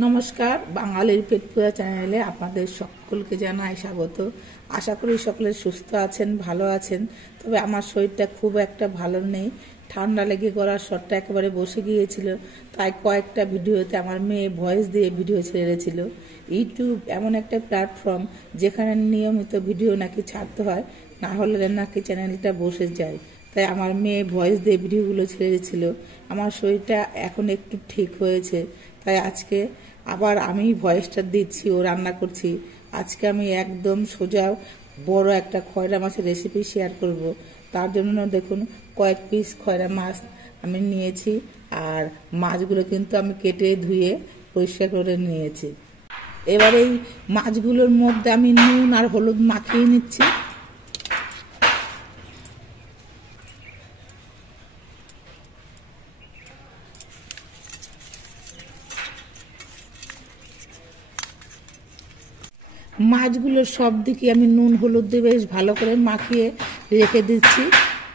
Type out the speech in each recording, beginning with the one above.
নমস্কার, বাঙালির পেট পুরা চ্যানেলে আপনাদের সকলকে জানাই স্বাগত। আশা করি সকলে সুস্থ আছেন, ভালো আছেন। তবে আমার শরীরটা খুব একটা ভালো নেই, ঠান্ডা লেগে গলার স্বরটা একেবারে বসে গিয়েছিল। তাই কয়েকটা ভিডিওতে আমার মেয়ে ভয়েস দিয়ে ভিডিও ছেড়েছিল। ইউটিউব এমন একটা প্ল্যাটফর্ম যেখানে নিয়মিত ভিডিও নাকি ছাড়তে হয়, না হলে নাকি চ্যানেলটা বসে যায়। তাই আমার মেয়ে ভয়েস দিয়ে ভিডিওগুলো ছেড়েছিল। আমার শরীরটা এখন একটু ঠিক হয়েছে, তাই আজকে আবার আমি ভয়েসটা দিচ্ছি ও রান্না করছি। আজকে আমি একদম সোজা বড় একটা খয়রা মাছের রেসিপি শেয়ার করব। তার জন্য দেখুন কয়েক পিস খয়রা মাছ আমি নিয়েছি, আর মাছগুলো কিন্তু আমি কেটে ধুয়ে পরিষ্কার করে নিয়েছি। এবার এই মাছগুলোর মধ্যে আমি নুন আর হলুদ মাখিয়ে নিচ্ছি। মাছগুলোর সব দিকে আমি নুন হলুদ দিয়ে বেশ ভালো করে মাখিয়ে রেখে দিচ্ছি।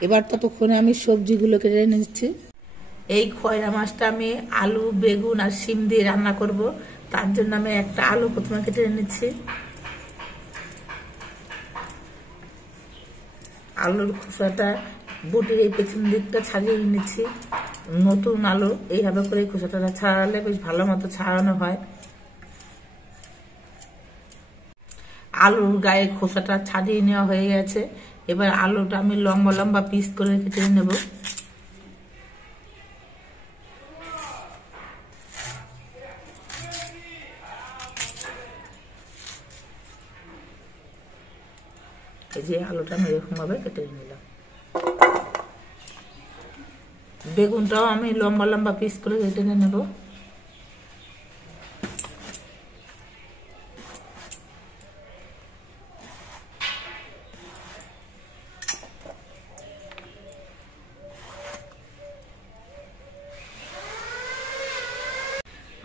এবার ততক্ষণে আমি সবজিগুলো কেটে নিচ্ছি। এই খয়রা মাছটা আমি আলু, বেগুন আর শিম দিয়ে রান্না করব। তার জন্য আমি একটা আলু প্রথমে কেটে নিচ্ছি। আলুর খোসাটা বুটির এই পেছন দিকটা ছাড়িয়ে নিচ্ছি। নতুন আলু এইভাবে করে খোসাটা ছাড়ালে বেশ ভালো মতো ছাড়ানো হয়। আলুর গায়ে খোসাটা ছাড়িয়ে নেওয়া হয়ে গেছে। এবার আলুটা আমি লম্বা লম্বা পিস করে কেটে নেব। এই যে আলুটা আমি এরকম ভাবে কেটে নিলাম। বেগুনটাও আমি লম্বা লম্বা পিস করে কেটে নেব।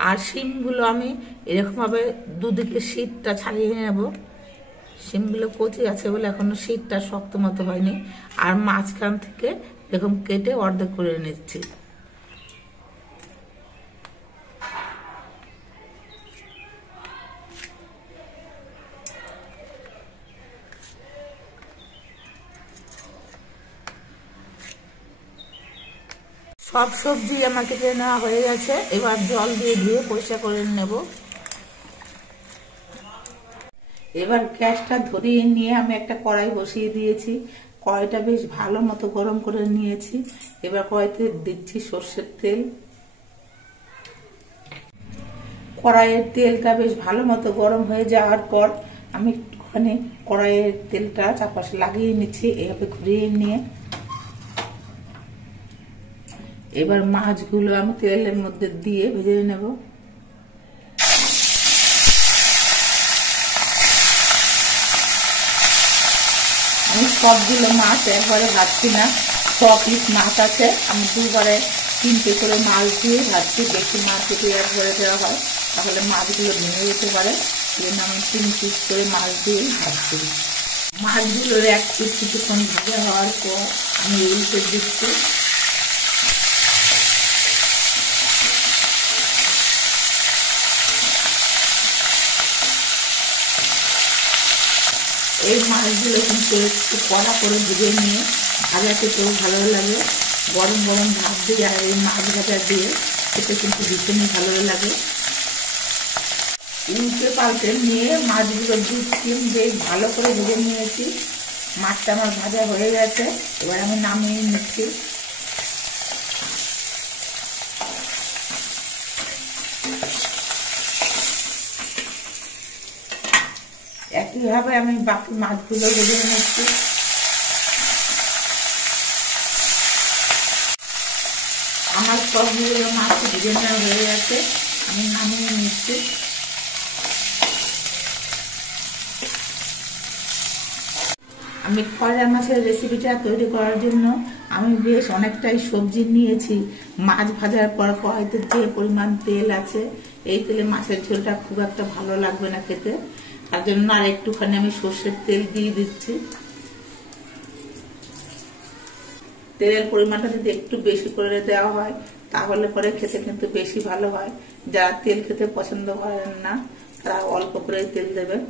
আর শিমগুলো আমি এরকম ভাবে দুদিকে শীতটা ছাড়িয়ে নেব। শিমগুলো কচি আছে বলে এখনো শীতটা শক্ত মতো হয়নি। আর মাঝখান থেকে এরকম কেটে অর্ধেক করে নিচ্ছি। সব সবজি আমার কেটে নেওয়া হয়ে গেছে। এবার জল দিয়ে ধুয়ে পরিষ্কার করে নেব। এবার গ্যাসটা ধরিয়ে নিয়ে আমি একটা কড়াই বসিয়ে দিয়েছি। কড়াইটা বেশ ভালো মতো গরম করে নিয়েছি। এবার কড়াইতে দিচ্ছি সর্ষের তেল। কড়াইয়ের তেলটা বেশ ভালো মতো গরম হয়ে যাওয়ার পর আমি একটুখানি কড়াইয়ের তেলটা চারপাশে লাগিয়ে নিচ্ছি, এভাবে ঘুরিয়ে নিয়ে। এবার মাছগুলো আমি তেলের মধ্যে দিয়ে ভেজে নেব। আমি সবগুলো মাছ একবারে ভাজছি না, 6 পিস মাছ আছে, আমি দুবারে 3টে করে মাছ দিয়ে ভাজছি। বেশি মাছ যদি একবারে দেওয়া হয় তাহলে মাছগুলো ভেঙে যেতে পারে, সেই জন্য আমি 3 পিস করে মাছ দিয়ে ভাজছি। মাছগুলোর এক পিস কিছুক্ষণ ভাজা হওয়ার পর আমি উল্টে দিচ্ছি। এই মাছগুলো কিন্তু একটু কড়া করে ভেজে নিয়ে ভাজা খেতেও ভালো লাগে। গরম গরম ভাত দিয়ে আর এই মাছ ভাজা দিয়ে খেতে কিন্তু ভীষণই ভালো লাগে। উল্টে পাল্টে নিয়ে মাছগুলো 2-3 দিয়ে ভালো করে ভেজে নিয়েছি। মাছটা আমার ভাজা হয়ে গেছে, এবার আমি নামিয়ে নিচ্ছি। একইভাবে আমি বাকি মাছগুলো ভেজে নিচ্ছি। আমার সবগুলো মাছ ভেজে নেওয়া হয়ে গেছে, আমি নামিয়ে নিচ্ছি। আমি খয়রা মাছের রেসিপিটা তৈরি করার জন্য আমি বেশ অনেকটাই সবজি নিয়েছি। মাছ ভাজার পর কড়াইতে যে পরিমাণ তেল আছে, এই তেলে মাছের ঝোলটা খুব একটা ভালো লাগবে না খেতে। তার জন্য আর একটুখানি আমি সর্ষের তেল দিয়ে দিচ্ছি। তেলের পরিমাণটা যদি একটু বেশি করে দেওয়া হয় তাহলে পরে খেতে কিন্তু বেশি ভালো হয়। যারা তেল খেতে পছন্দ করেন না তারা অল্প করে তেল দেবেন।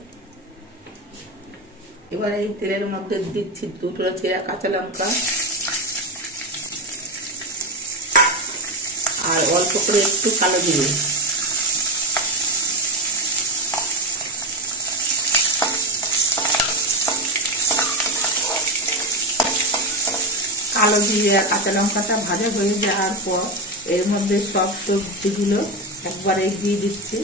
এবার এই তেলের মধ্যে দিচ্ছি 2 টুকরো চেরা কাঁচা লঙ্কা আর অল্প করে একটু কালো জিরে। কালো জিরে আর কাঁচা লঙ্কাটা ভাজা হয়ে যাওয়ার পর এর মধ্যে সব সবজিগুলো একবারে দিয়ে দিচ্ছি।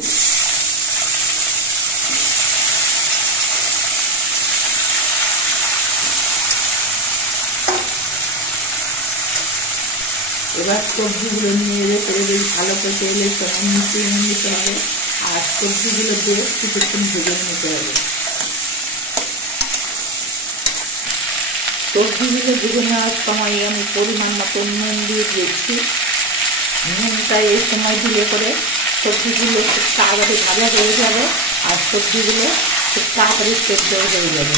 এবার সবজিগুলো নিয়ে বেশ ভালো করে তেলের সঙ্গে মিশিয়ে নিতে হবে আর সবজিগুলো দিয়ে কিছুক্ষণ ভেজে নিতে হবে। সবজিগুলো ভেজে নেওয়ার সময় আমি পরিমাণ মতো নুন দিয়ে দিচ্ছি। নুনটা এই সময় দিয়ে করে সবজিগুলো খুব তাড়াতাড়ি ভাজা হয়ে যাবে আর সবজিগুলো খুব তাড়াতাড়ি সেদ্ধ হয়ে যাবে।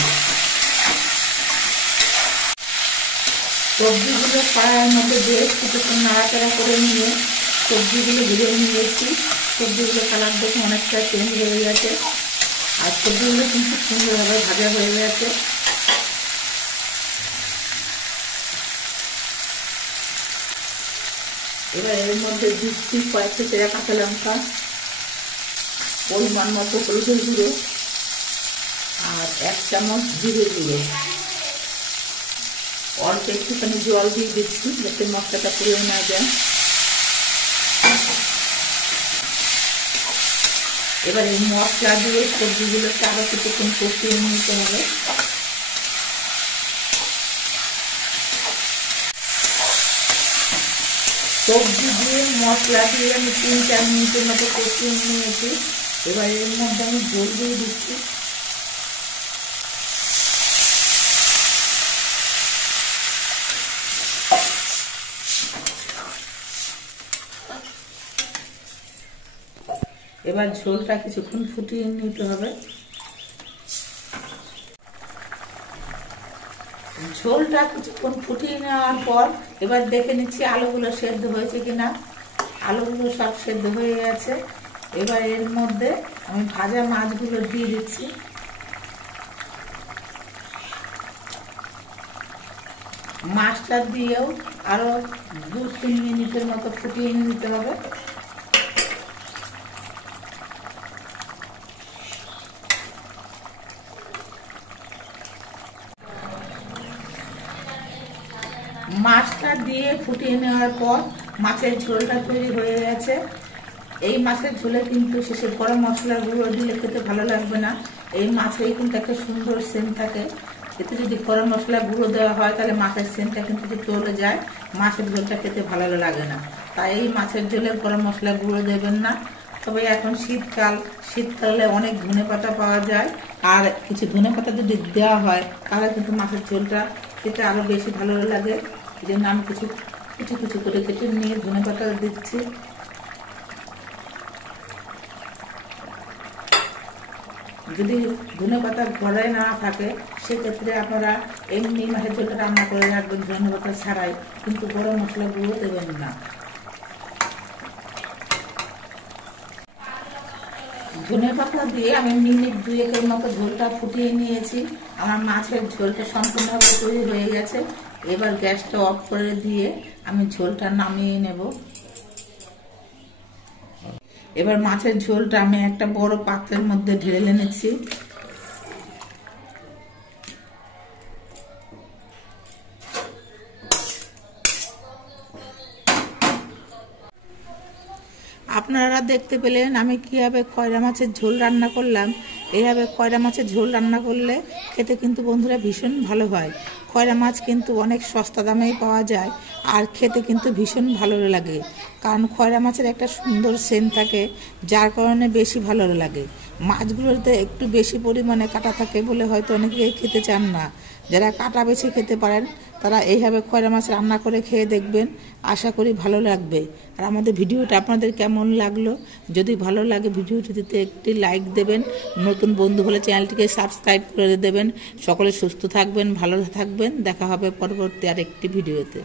সবজিগুলো কড়াইয়ের মধ্যে বেশ কিছুক্ষণ নাড়াচাড়া করে নিয়ে সবজিগুলো ভেজে নিয়েছি। সবজিগুলো কালার দেখে অনেকটা চেঞ্জ হয়ে গেছে আর সবজিগুলো কিন্তু সুন্দরভাবে ভাজা হয়ে গেছে। এবার এর মধ্যে দিচ্ছি কয়েকটা চেরা কাঁচা লঙ্কা, পরিমাণ মতো হলুদের গুঁড়ো আর 1 চামচ জিরে গুঁড়ো। অল্প একটুখানি জল দিয়ে দিচ্ছি যাতে মশলাটা পুড়ে না যায়। এবার এই মশলা দিয়ে সবজিগুলোকে আরো কিছুক্ষণ কষিয়ে নিতে হবে। সবজি দিয়ে মশলা দিয়ে আমি 3-4 মিনিটের মতো কষিয়ে নিয়েছি। এবার এর মধ্যে আমি ঝোল দিয়ে দিচ্ছি। এবার ঝোলটা কিছুক্ষণ ফুটিয়ে নিতে হবে। ঝোলটা কিছুক্ষণ ফুটিয়ে নেওয়ার পর এবার দেখে নিচ্ছি আলুগুলো সেদ্ধ হয়েছে কিনা। আলুগুলো সব সেদ্ধ হয়ে গেছে। এবার এর মধ্যে আমি ভাজা মাছগুলো দিয়ে দিচ্ছি। মাছটা দিয়েও আরো 2-3 মিনিটের মতো ফুটিয়ে নিতে হবে। মাছটা দিয়ে ফুটিয়ে নেওয়ার পর মাছের ঝোলটা তৈরি হয়ে গেছে। এই মাছের ঝোলে কিন্তু শেষে গরম মশলার গুঁড়ো দিলে খেতে ভালো লাগবে না। এই মাছেই কিন্তু একটা সুন্দর সেন্ট থাকে। এতে যদি গরম মশলা গুঁড়ো দেওয়া হয় তাহলে মাছের সেন্টটা কিন্তু চলে যায়, মাছের ঝোলটা খেতে ভালো লাগে না। তাই এই মাছের ঝোলে গরম মশলা গুঁড়ো দেবেন না। তবে এখন শীতকালে অনেক ধনেপাতা পাওয়া যায় আর কিছু ধনেপাতা যদি দেওয়া হয় তাহলে কিন্তু মাছের ঝোলটা খেতে আরো বেশি ভালো লাগে। এই জন্য আমি কিছু করে কেটে নিয়ে ধনেপাতা দিচ্ছি। যদি ধনেপাতা ঘরে না থাকে সেক্ষেত্রে আপনারা এমনি মাছের ঝোলটা রান্না করে রাখবেন ধনেপাতা ছাড়াই, কিন্তু গরম মশলা গুঁড়ো দেবেন না। ধনেপাতা দিয়ে আমি মিনিট 2-1 মতো ঝোলটা ফুটিয়ে নিয়েছি। আমার মাছের ঝোলটা সম্পূর্ণভাবে তৈরি হয়ে গেছে। এবার গ্যাসটা অফ করে দিয়ে আমি ঝোলটা নামিয়ে নেব। এবার মাছের ঝোলটা আমি একটা বড় পাত্রের মধ্যে ঢেলে নিচ্ছি। আপনারা দেখতে পেলেন আমি কিভাবে খয়রা মাছের ঝোল রান্না করলাম। এইভাবে খয়রা মাছের ঝোল রান্না করলে খেতে কিন্তু বন্ধুরা ভীষণ ভালো হয়। খয়রা মাছ কিন্তু অনেক সস্তা দামেই পাওয়া যায় আর খেতে কিন্তু ভীষণ ভালো লাগে, কারণ খয়রা মাছের একটা সুন্দর সেন্ট থাকে যার কারণে বেশি ভালো লাগে। মাছগুলোতে একটু বেশি পরিমাণে কাটা থাকে বলে হয়তো অনেকেই খেতে চান না। যারা কাটা বেছে খেতে পারেন তারা এইভাবে খয়রা মাছ রান্না করে খেয়ে দেখবেন, আশা করি ভালো লাগবে। আর আমাদের ভিডিওটা আপনাদের কেমন লাগলো, যদি ভালো লাগে ভিডিওটিতে একটি লাইক দেবেন, নতুন বন্ধু হলে চ্যানেলটিকে সাবস্ক্রাইব করে দেবেন। সকলে সুস্থ থাকবেন, ভালো থাকবেন। দেখা হবে পরবর্তী আরেকটি ভিডিওতে।